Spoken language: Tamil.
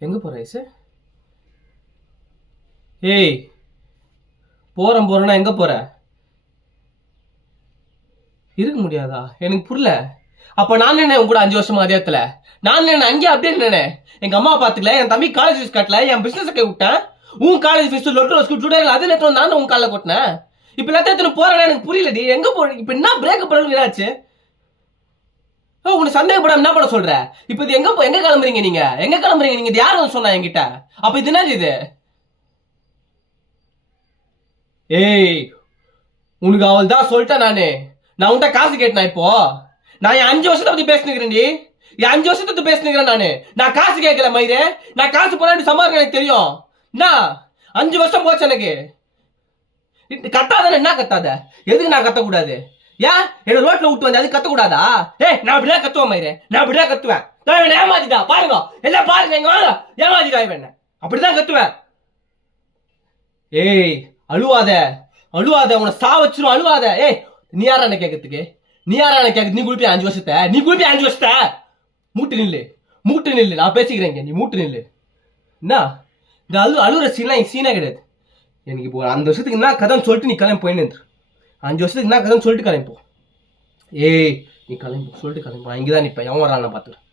எங்க போற ஐசு? ஏய், போறேன்னா எங்க போற? இருக்க முடியாதா? எனக்கு புரியல. அப்ப நான் என்ன உங்க கூட 5 வருஷமா அதேத்துல நான் என்ன அங்கேயே அப்படியே நினை. எங்க அம்மா பாத்துக்கல, என் தம்பி காலேஜ் ஃபீஸ் கட்டல, என் பிசினஸ் கை விட்டேன். உன் காலேஜ் ஃபீஸ் லொட்டு டுடேல அது நேற்று நான் உன் காலில் கொட்டினேன். இப்ப எல்லாத்தையும் போறேன்னு எனக்கு புரியலடி. எங்க போற? இப்ப என்ன பிரேக்கப் பண்ணணும் ஏதாச்சு? உனக்கு சந்தேகப்படாம என்ன பண்ண சொல்ற? இப்ப இது எங்க கிளம்புறீங்க? நீங்க எங்க கிளம்புறீங்க? நீங்க இது யாரும் சொன்னா என்கிட்ட? அப்ப இது என்ன இது? ஏய், உனக்கு அவள் தான் சொல்லிட்டேன். நான் உன்கிட்ட காசு கேட்டேன். இப்போ நான் என் 5 வருஷத்தை பத்தி பேசினுக்கிறேன்டி. என் 5 வருஷத்தை பத்தி பேசினுக்கிறேன். நான் காசு கேட்கல மயிரே. நான் காசு போறான்னு சம்பாதிக்க எனக்கு தெரியும். என்ன 5 வருஷம் போச்சு எனக்கு. கத்தாத என்ன கத்தாத? எதுக்கு நான் கத்தக்கூடாது? ஏன் என்ன ரோட்ல விட்டு வந்து அது கத்தக்கூடாதா? நான் அப்படிதான் கத்துவேன் மயிரே. நான் அப்படிதான் கத்துவேன். ஏமாத்திட்டா பாருங்க, எல்லாம் பாருங்க, எங்க வாங்க. ஏமாத்திட்டா இவன் அப்படிதான் கத்துவேன். ஏய், அழுவாத உன சா வச்சிரும். அழுவாத. ஏய், நீ யாரா என்ன கேட்கறதுக்கு? நீ குளிப்பி 5 வருஷத்தை? நீ குளிப்பி 5 வருஷத்தை? மூட்டு நில்லு. நான் பேசிக்கிறேன். நீ மூட்டு நில்லு. என்ன இந்த அழுகுற சீன்லாம் சீனா கிடையாது எனக்கு. இப்போ அந்த வருஷத்துக்கு என்ன கதைன்னு சொல்லிட்டு நீ கிளம்பி போயின்னு 5 வருஷத்துக்கு என்ன கதைன்னு சொல்லிட்டு கிளம்பி போ. ஏய், நீ கிளம்பி சொல்லிட்டு கிளம்பி. இங்கதான் நிப்பேன். எவன் வரான்னு பாத்துக்கிறேன்.